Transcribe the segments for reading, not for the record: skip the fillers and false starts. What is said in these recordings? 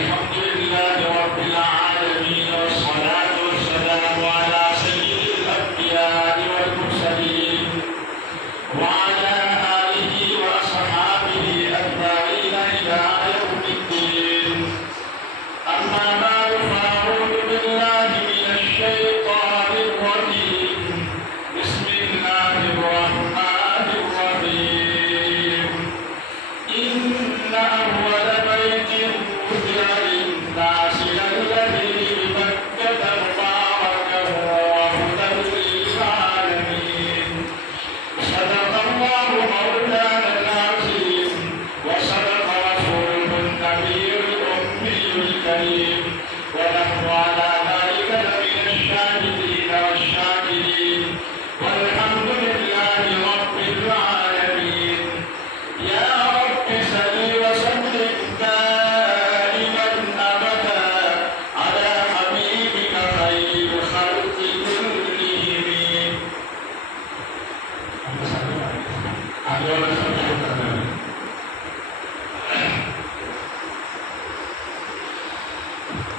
الحمد لله رب العالمين والصلاة والسلام على سيد الأنبياء والمرسلين وعلى آله وأصحابه أجمعين إلى يوم الدين. أما بعد فأعوذ بالله من الشيطان الرجيم. بسم الله الرحمن الرحيم. إن أول بيت وضع للناس للذي ببكة مباركا وهدى للعالمين. صدق الله مولانا العظيم وصدق رسوله النبي الأمي الكريم ونحن على ذلك لمن الشاهدين والشاكرين والحمد لله رب العالمين. يا رب صل وسلم دائما أبدا على حبيبك خير الخلق كلهم.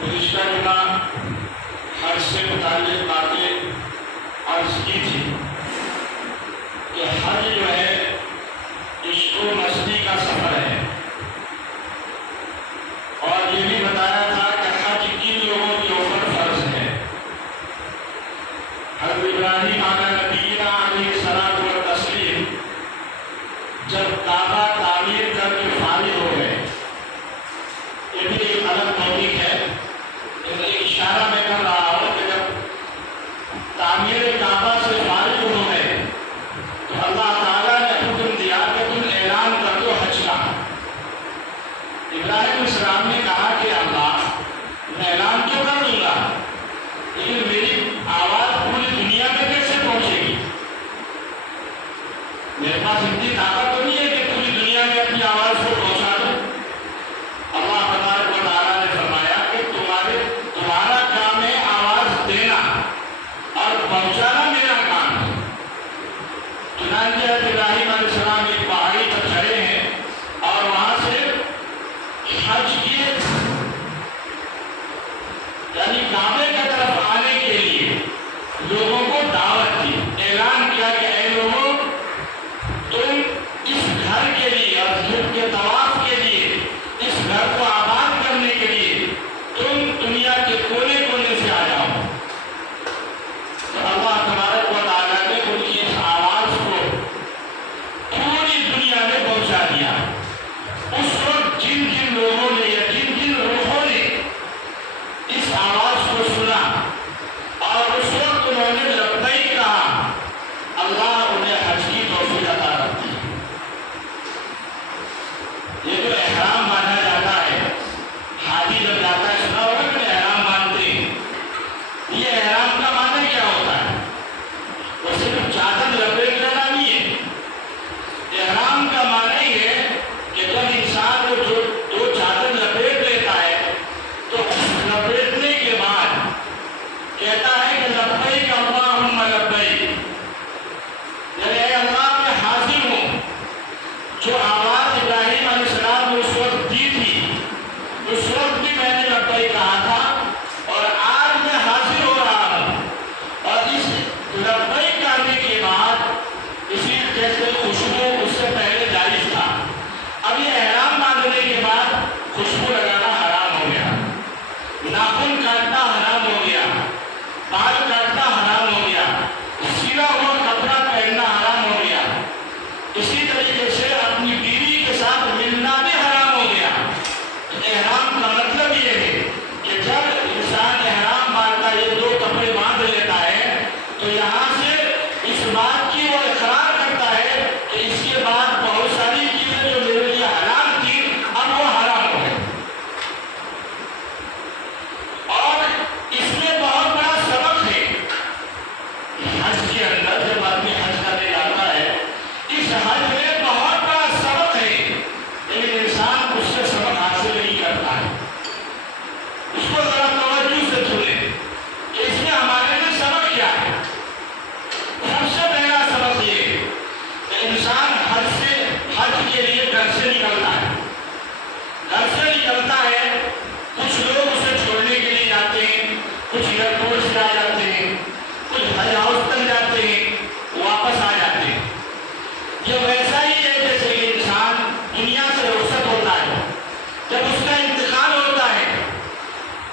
گزشتہ جمعہ حج سے متعلق باتیں عرض کی تھی کہ حج جو ہے عشق و مستی کا سفر ہے، اور یہ بھی بتایا تھا کہ حج کن لوگوں کے اوپر فرض ہے. حضرت ابراہیم علیہ نبینا علیہ الصلوۃ والتسلیم جب کعبہ تعمیر کر کے فارغ ہو گئے، یہ بھی ایک الگ توفیق ہے، ایک اشارہ میں کر رہا ہوں کہ جب تعمیر کعبہ سے فارغ ہو گئے تو اللہ تعالیٰ نے حکم دیا کہ تم اعلان کر دو حج کا. ابراہیم علیہ السلام نے کہا کہ اللہ میں اعلان تو کر دوں گا، لیکن میری آواز پوری دنیا میں کیسے پہنچے گی؟ میرے پاس اتنی طاقت تو نہیں ہے کہ پوری دنیا میں اپنی آواز کو پہنچا دوں. اللہ تبارک و تعالیٰ نے فرمایا کہ تمہارا کام ہے آواز دینا اور پہنچانا میرا کام ہے. چنانچہ ابراہیم علیہ السلام ایک پہاڑی پر چڑھے ہیں اور وہاں سے حج کیے، یعنی کعبے کی طرف آنے کے لیے لوگوں کو دعوت دی. اعلان کیا کہ اے لوگوں، تم اس گھر کے لیے اور گھر کے طواف کے لیے، اس گھر کو آباد کرنے کے لیے تم دنیا کے کونے کونے سے آ جاؤ. تو اللہ تبارک و تعالیٰ نے ان کی اس آواز کو پوری دنیا میں پہنچا دیا. اس وقت جن جن لوگوں نے یہ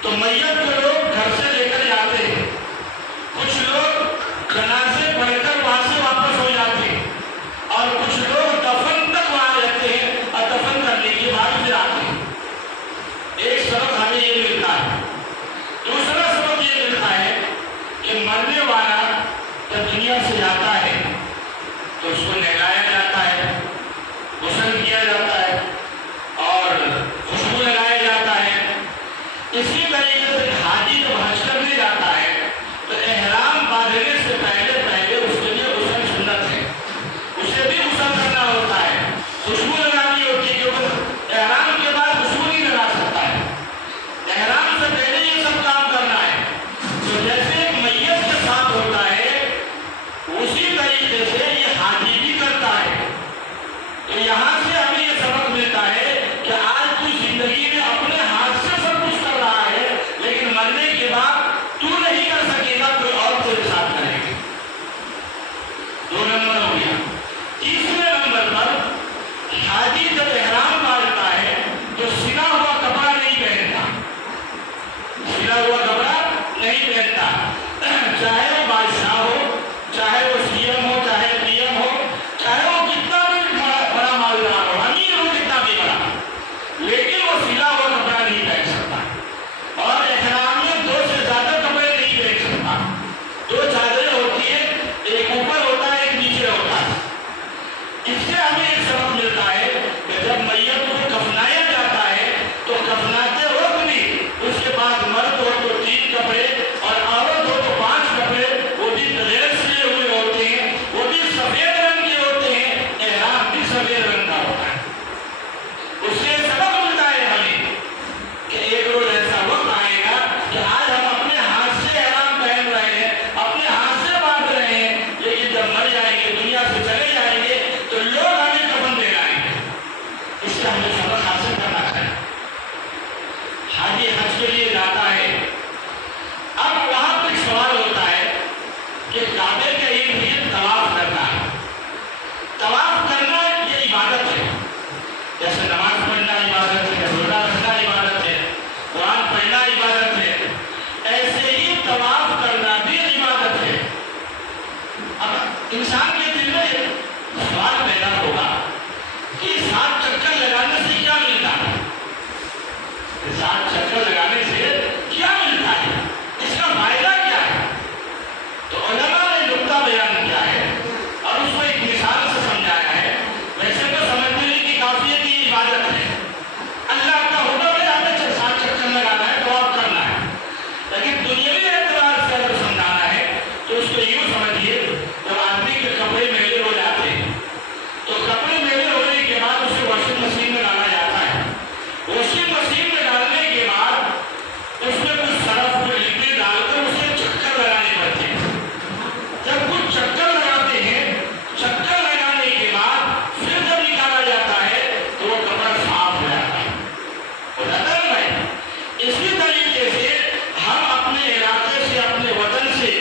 تو میت کو لوگ گھر سے لے کر جاتے ہیں، کچھ لوگ جنازے پڑھ کر وہاں سے واپس ہو جاتے ہیں، اور کچھ لوگ دفن تک وہاں رہتے ہیں اور دفن کرنے کے بعد پھر آتے ہیں۔ ایک سبق ہمیں یہ ملتا ہے۔ دوسرا سبق یہ ملتا ہے کہ مرنے والا جب دنیا سے جاتا ہے تو اس کو نہلایا جاتا ہے، غسل کیا جاتا ہے اور خوشبو لگایا جاتا ہے۔ اسی طریقے سے حاجی جب حج کرنے جاتا ہے تو احرام باندھنے سے پہلے اس کے لیے غسل سنت ہے، اسے بھی غسل کرنا ہوتا ہے، خوشبو لگانی ہوتی ہے، کیونکہ احرام کے بعد خوشبو نہیں لگا سکتا ہے، احرام سے پہلے یہ سب کام کرنا ہے۔ تو جیسے ایک میت کے ساتھ ہوتا ہے اسی طریقے سے یہ حاجی بھی کرتا ہے۔ تو یہاں سے ہمیں یہ سبق ملتا ہے کہ آج تو زندگی میں اپنے ہاتھ سے سب کچھ کر رہا ہے، لیکن مرنے کے بعد تو نہیں کر سکے گا، کوئی اور تیرے ساتھ کرے گا۔ 2 نمبر ہو گیا۔ تیسرے نمبر پر حاجی جب احرام باندھتا ہے تو سلا ہوا کپڑا نہیں پہنتا، سلا ہوا کپڑا نہیں پہنتا، چاہے وہ بادشاہ ہو، چاہے وہ سی ایم ہو، چاہے پی ایم ہو، چاہے وہ کتنا بھی بڑا مالدار ہو، امیر ہو کتنا بھی بڑا، لیکن وہ سلا ہوا کپڑا نہیں پہن سکتا، اور احرام میں 2 سے زیادہ کپڑے نہیں پہن سکتا۔ 2 چادریں ہوتی ہیں، ایک اوپر ہوتا ہے، ایک نیچے ہوتا ہے۔ اس سے ہمیں ایک سبق ملتا ہے کہ جب میت کو کفنایا جاتا ہے تو کفناتے وقت بھی اس کے بعد مرد ہو تو 3 کپڑے اور عورت ہو تو 5 کپڑے، وہ بھی بغیر سلے ہوئے ہوتے ہیں، وہ بھی سفید رنگ کے ہوتے ہیں، احرام بھی سفید رنگ کا ہوتا ہے۔ اس سے سبق ملتا ہے ہمیں کہ ایک روز ایسا وقت آئے گا کہ آج ہم اپنے ہاتھ سے احرام پہن رہے ہیں، اپنے ہاتھ سے باندھ رہے ہیں، لیکن جب مر جائیں گے، دنیا سے چلے جائیں گے تو لوگ ہمیں کفن دے لائیں گے۔ اس سے ہمیں سبق حاصل کرنا چاہیے۔ حاجی حج کے لیے جاتا ہے، اب وہاں پہ سوال ہوتا ہے کہ کعبے کے ارد گرد طواف کرنا ہے۔ طواف کرنا یہ عبادت ہے، جیسے نماز پڑھنا عبادت ہے، روزہ رکھنا عبادت ہے، قرآن پڑھنا عبادت ہے، ایسے ہی طواف کرنا بھی عبادت ہے۔ اب انسان کے دل میں سوال پیدا ہوگا کہ 7 چکر لگانے سے کیا ملتا ہے؟ 7 چکر لگانے سے کیا ملتا ہے؟ اس کا فائدہ کیا ہے؟ تو علماء نے نقطہ بیان کیا ہے اور اس کو ایک مثال سے سمجھایا ہے۔ ویسے تو سمجھنے کی کافی ہے کہ یہ عبادت ہے، اللہ کا حکم ہے، ہمیں 7 چکر لگانا ہے، طواف کرنا ہے، لیکن دنیاوی اعتبار سے اگر سمجھانا ہے تو اس کو یوں سمجھیے، جب آدمی کے کپڑے میلے ہو جاتے ہیں تو کپڑے میلے ہونے کے بعد اسے واشنگ مشین میں ڈالا جاتا ہے۔ واشنگ مشین میں ڈالنے کے بعد اس میں کچھ سرف کو لکوڈ ڈال کر اسے چکر لگانے پڑتے ہیں۔ جب کچھ چکر لگاتے ہیں، چکر لگانے کے بعد پھر جب نکالا جاتا ہے تو وہ کپڑا صاف ہو جاتا ہے، ہو جاتا ہے بھائی۔ اسی طریقے سے ہم اپنے علاقے سے، اپنے وطن سے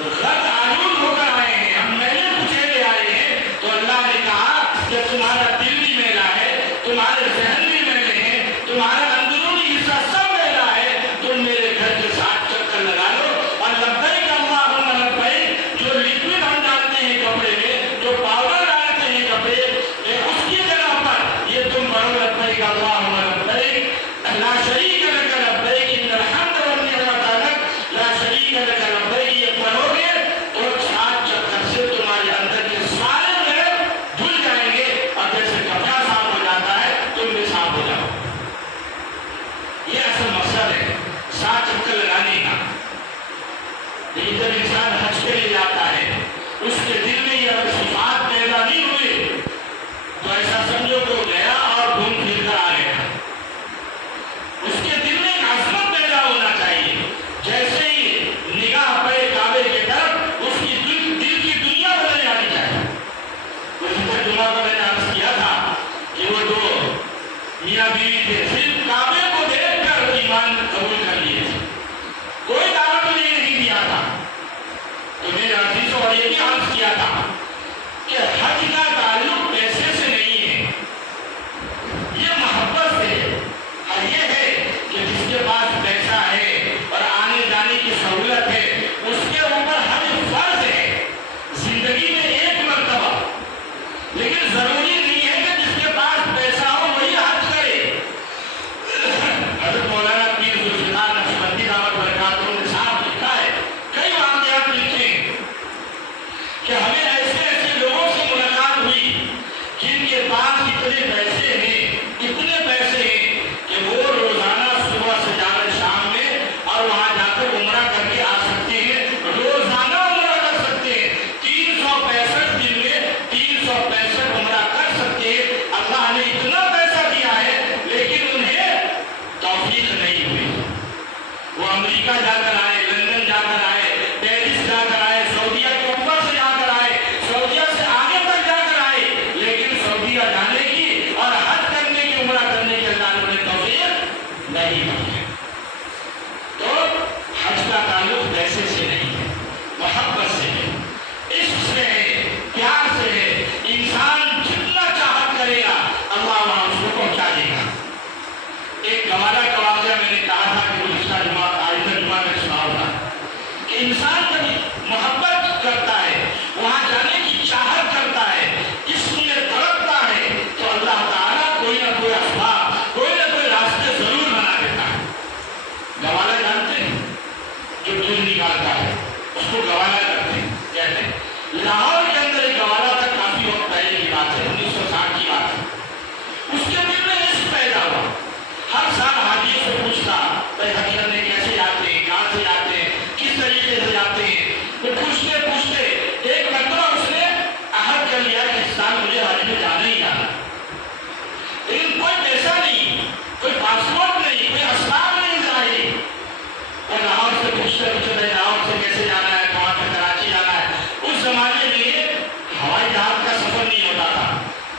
غلط آلود ہو کر آئے ہیں، ہم میلے کچیلے آئے ہیں، تو اللہ نے کہا کہ تمہارا دل بھی میلا ہے، تمہارے ذہن بھی میلے ہیں، تمہارا اندرونی حصہ سب میلا ہے، تم میرے گھر کے 7 چکر لگا لو، اور لبیک اللہم لبیک، جو لکوڈ ہم ڈالتے ہیں کپڑے میں، جو پاؤڈر ڈالتے ہیں کپڑے اس کی جگہ پر یہ تم پڑھو لبیک اللہم لبیک لا شریک لک لبیک ان الحمد والنعمت لک لا شریک لک لبیک، یہ پڑھو گے تو 7 چکر سے تمہارے اندر کے سارے غیر دھل جائیں گے، اور جیسے کپڑا صاف ہو جاتا ہے تم بھی صاف ہو جاؤ۔ یہ اصل مقصد ہے 7 چکر لگانے کا۔ لیکن جب انسان حج کے لیے جاتا ہے، اس کے دل میں یہ اگر صفات پیدا نہیں ہوئی تو ایسا سمجھو کہ وہ گیا اور گھوم پھر کر آ گیا۔ اس کے دل میں ایک عظمت پیدا ہونا چاہیے، جیسے ہی نگاہ پڑے کعبے کی طرف اس کی دل کی دنیا بدل جانی چاہیے۔ پچھلے جمعہ کو میں نے عرض کیا تھا کہ وہ 2 میاں بیوی تھے، صرف کعبے کو دیکھ کر ایمان قبول کر لیے تھے، کوئی دعوت نہیں دیا تھا۔ تو میرے عزیزوں اور یہ بھی عرض کیا تھا کہ حج کا تعلق پیسے سے نہیں ہے، یہ محبت سے ہے، اور یہ ہے کہ جس کے پاس پیسہ ہے امریکہ جا کر آئے، لندن جا کر آئے، پیرس جا کر آئے، سعودیہ کے اوپر سے جا کر آئے، سعودیہ سے آگے تک جا کر آئے، لیکن سعودیہ جانے کی اور حج کرنے کی، عمرہ کرنے کی اللہ نے انہیں توفیق نہیں دی ہے۔ تو حج کا تعلق پیسے سے نہیں ہے، محبت سے ہے، عشق سے ہے، پیار سے ہے۔ انسان جتنا چاہت کرے گا اللہ وہاں اس کو پہنچا دے گا۔ ایک گوارا کا واقعہ میں نے کہا تھا کہ گزشتہ جمعہ میں سنا ہوگا کہ انسان جب محبت کرتا ہے، وہاں جانے کی چاہت کرتا ہے، اس میں تڑپتا ہے، تو اللہ تعالیٰ کوئی نہ کوئی اسباب، کوئی نہ کوئی راستے ضرور بنا دیتا ہے۔ گوارا جانتے ہیں جو دودھ نکالتا ہے اس کو گوارا کہتے ہیں۔ لاہور کے اندر ایک گوارا تھا، کافی وقت پہلے کی بات ہے، 1960 کی بات ہے۔ اس کے دل میں عشق پیدا ہوا، ہر سال حاجیوں سے پوچھتا بھائی حج کرنے کیسے جاتے ہیں، کہاں سے جاتے ہیں، کس طریقے سے جاتے ہیں۔ تو پوچھتے پوچھتے ایک مرتبہ اس نے عہد کر لیا کہ اس سال مجھے حج میں جانا ہی جانا، لیکن کوئی پیسہ نہیں، کوئی پاسپورٹ نہیں، کوئی اسباب نہیں ظاہری۔ اور لاہور سے پوچھتے پوچھتے لاہور سے کیسے جانا ہے، کہاں سے کراچی جانا ہے۔ اس زمانے میں ہوائی جہاز کا سفر نہیں ہوتا تھا،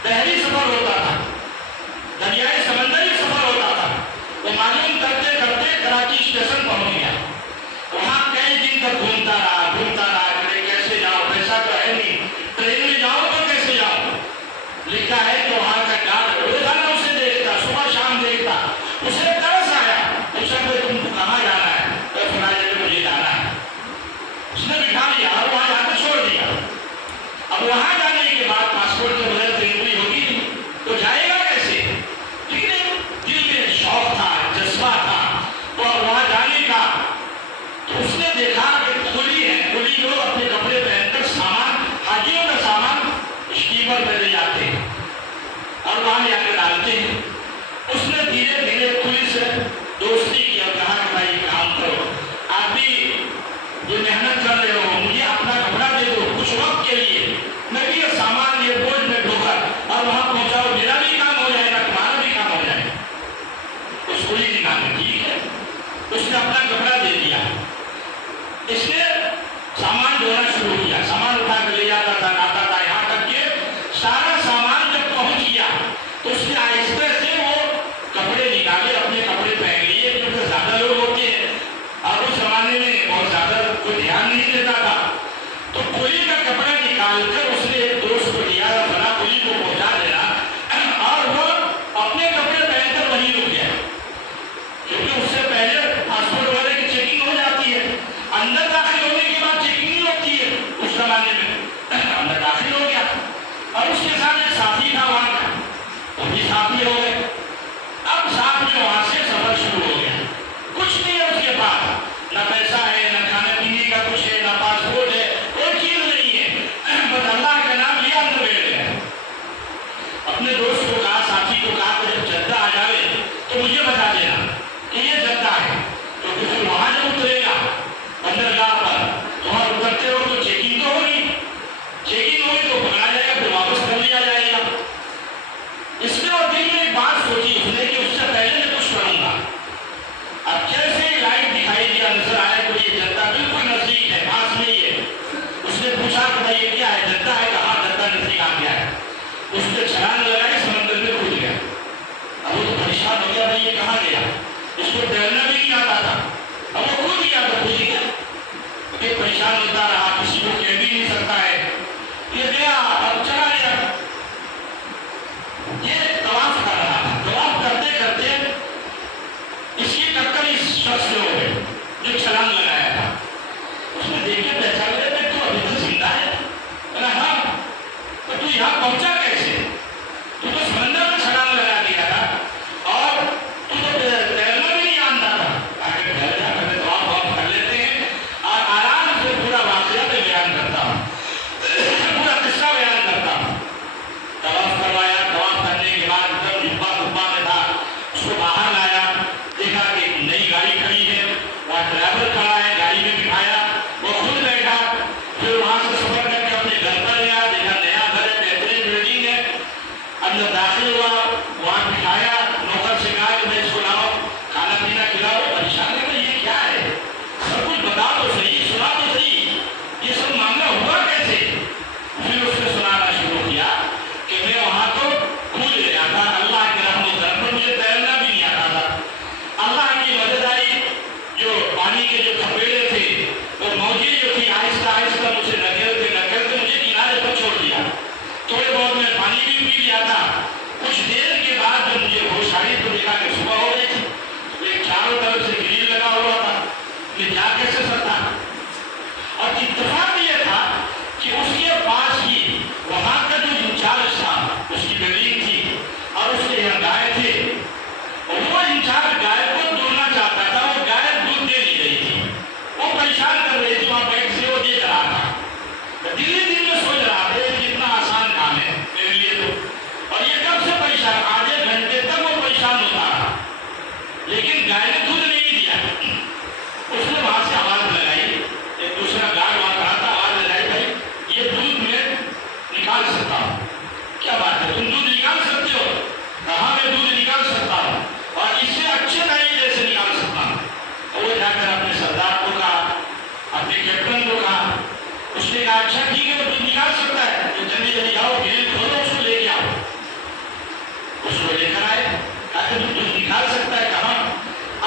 بحری سفر ہوتا تھا، دریائے سمندری سفر ہوتا تھا۔ وہ معلوم کرتے کرتے کراچی اسٹیشن پہنچ گیا، وہاں کئی دن تک گھومتا رہا کہ کیسے جاؤ، پیسہ تو ہے نہیں، ٹرین میں جاؤ تو کیسے جاؤ۔ لکھا ہے کہ وہاں کا گارڈ روزانہ اسے دیکھتا، صبح شام دیکھتا، اسے ترس آیا، پوچھا کہ تم کو کہاں جانا ہے، تو فلاں جگہ مجھے جانا ہے۔ اس نے بٹھا لیا اور وہاں جا کے چھوڑ دیا۔ اب وہاں جانے کے بعد پاسپورٹ کے بغیر ٹرین بھی ہوگی نہیں، تو جائے گا کیسے؟ لیکن دل میں شوق تھا، جذبہ تھا وہاں جانے کا۔ تو اس نے دیکھا کہ کلی لوگ اپنے کپڑے پہن کر سامان، حاجیوں کا سامان اسٹیمر پہ لے جاتے ہیں اور وہاں جا کے ڈالتے ہیں۔ اس نے دھیرے دھیرے کلی سے دوستی کی اور کہا کہ بھائی کام کرو، آپ بھی جو محنت کر رہے ہو، مجھے اپنا کپڑا دے دو کچھ وقت کے لیے، میں بھی یہ سامان یہ بوجھ میں ڈھو کر اور وہاں پہنچاؤ، میرا بھی کام ہو جائے گا، تمہارا بھی کام ہو جائے گا۔ اس کو ہی نکالے، ٹھیک ہے، اس نے اپنا کپڑا دے دیا۔ اس نے سامان ڈھونا شروع کیا، سامان اٹھا کر لے جاتا تھا، لاتا تھا، یہاں تک کہ سارا سامان جب پہنچ گیا تو اس نے آہستہ سے وہ کپڑے نکالے، اپنے کپڑے پہن لیے، کیونکہ زیادہ لوگ ہوتے ہیں اور اس زمانے میں بہت زیادہ کوئی دھیان نہیں دیتا تھا۔ تو کوئی کا کپڑا نکال کر اس نے ایک دوست کو دیا، فلاں کوئی کو پہنچا دینا، اور وہ اپنے کپڑے پہن کر وہیں رک گیا، کیونکہ اس سے پہلے پاسپورٹ والے کی چیکنگ ہو جاتی ہے، اندر داخل ہونے کے بعد چیکنگ نہیں ہوتی ہے اس زمانے میں۔ اندر داخل ہو گیا اور اس کے ساتھ ایک ساتھی تھا وہاں کا، وہ بھی ساتھی ہو گئے۔ اب ساتھ میں وہاں سے سفر شروع ہو گیا، کچھ نہیں ہے اس کے پاس، نہ پیسہ ہے، نہ کھانے پینے کا کچھ ہے، نہ پاسپورٹ ہے، کوئی چیز نہیں ہے، بس اللہ کا نام لیا اندر بیٹھ گیا۔ اپنے دوست کو کہا، ساتھی کو کہا کہ جب جدہ آ جائے تو مجھے بتا دینا کہ یہ جدہ ہے، تو پھر وہاں جب اترے گا بندرگاہ پر، وہاں اترتے ہو تو چیکنگ تو ہوگی، چیکنگ ہوگی تو پکڑا جائے گا، پھر واپس کر لیا جائے گا۔ اس نے اور دل میں ایک بات سوچی اس نے کہ اس سے پہلے میں کچھ کروں گا۔ اب جیسے ہی لائٹ دکھائی دیا، نظر آیا کہ یہ جدہ بالکل نزدیک ہے، پاس میں ہی ہے۔ اس نے پوچھا کہ بھائی یہ کیا ہے، جدہ ہے؟ کہا جدہ نزدیک آ گیا ہے۔ اس نے چھلانگ لگائی، سمندر میں کود گیا۔ اب وہ تو پریشان ہو گیا، بھائی یہ کہاں گیا، اس کو تیرنا بھی نہیں آتا تھا، اب وہ کود گیا تو کود گیا، یہ پریشان ہوتا رہا، کسی کو کہہ بھی نہیں سکتا ہے، یہ گیا اور چلا گیا۔ یہ طواف کر رہا تھا، طواف کرتے کرتے اس کی ٹکر اس شخص سے ہو گئی جو چھلانگ لگایا تھا۔ اس نے دیکھ کے پہچان لیا کہ تو ابھی تک زندہ ہے؟ ہاں، تو یہاں پہنچا کیسے؟ تو سمندر میں چھلانگ لگا دیا تھا اور تو تیرنا بھی نہیں آتا تھا۔ آگے گھر جا کر طواف کر لیتے ہیں اور آرام سے پورا واقعہ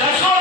10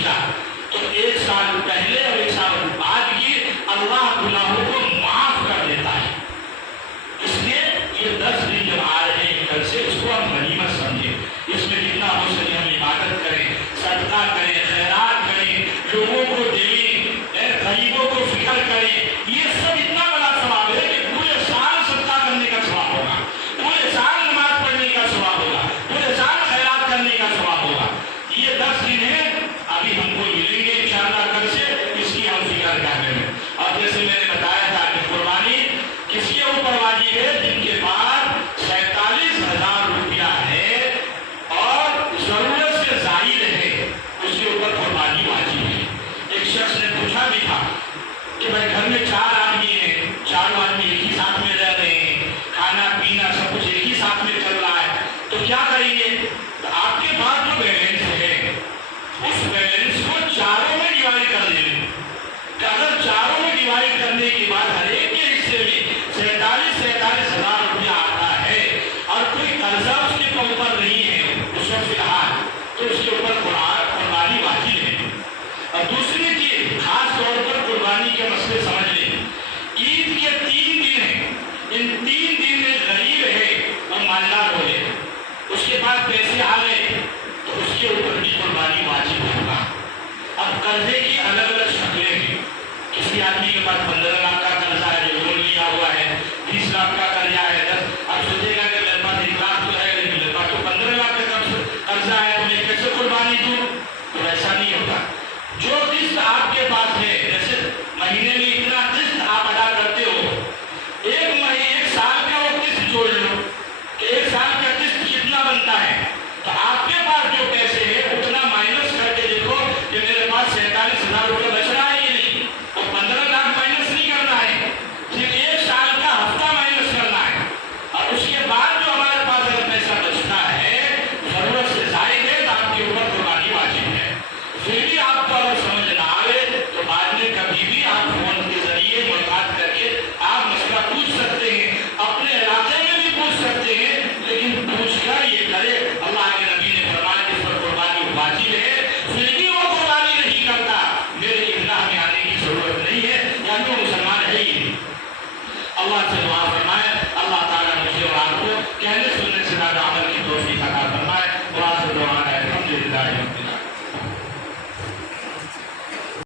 پوچھا تو 1 سال پہلے اور 1 سال بعد کی اللہ گناہوں کو معاف کر دیتا ہے. اس لیے یہ 10 دن جب آ رہے ہیں کل سے اس کو ہم غنیمت سمجھیں. اس میں جتنا ہو سکے ہم عبادت کریں, صدقہ کریں, خیرات کریں, لوگوں کو دیں, غریبوں کو فکر کریں. یہ سب اتنا بڑا ثواب ہے کہ پورے سال صدقہ کرنے کا ثواب ہوگا, پورے سال نماز پڑھنے کا ثواب ہوگا, پورے سال خیرات کرنے کا ثواب ہوگا. یہ 10 دن ہیں ابھی ہم کو ملیں گے انشاءاللہ کل سے, اس کی ہم فکر کر رہے ہیں. اور جیسے میں نے بتایا تھا کہ قربانی کس کے اوپر واجب ہے؟ جن کے پاس 47,000 روپیہ ہے اور ضرورت سے زائد ہے, اس کے اوپر قربانی واجب ہے. ایک شخص نے پوچھا بھی تھا کہ بھائی گھر میں 4 آدمی ہیں, 4 آدمی ایک ہی ساتھ میں رہ رہے ہیں, کھانا پینا سب کچھ ایک ہی ساتھ میں چل رہا ہے, تو کیا کریں گے؟ تو آپ کے پاس جو بیلنس ہے اس بیلنس کو 4 میں ڈیوائڈ کر دیں. کہ اگر 4 میں ڈیوائڈ کرنے کے بعد ہر ایک کے حصے میں 47,000 روپیہ آتا ہے اور کوئی قرضہ اس کے اوپر نہیں ہے اس وقت فی الحال, تو اس کے اوپر قربانی واجب ہے. اور دوسری چیز خاص طور پر قربانی کے مسئلے سمجھ لیں. عید کے 3 دن ہیں, ان 3 دن میں غریب ہے وہ مالدار ہو جائے, اس کے پاس پیسے آ گئے تو اس کے اوپر بھی قربانی واجب ہوگا. اب قرضے کی الگ الگ شکلیں ہیں. کسی آدمی کے پاس 15 لاکھ کا قرضہ ہے جو لون لیا ہوا ہے, 20 لاکھ کا قرضہ ہے, 10. اب سوچے گا کہ میرے پاس 1 لاکھ تو ہے لیکن میرے پاس تو 15 لاکھ کا قرضہ ہے, تو میں کیسے قربانی دوں؟ تو ایسا نہیں ہوتا. جو قسط آپ کے پاس ہے, جیسے مہینے میں اتنا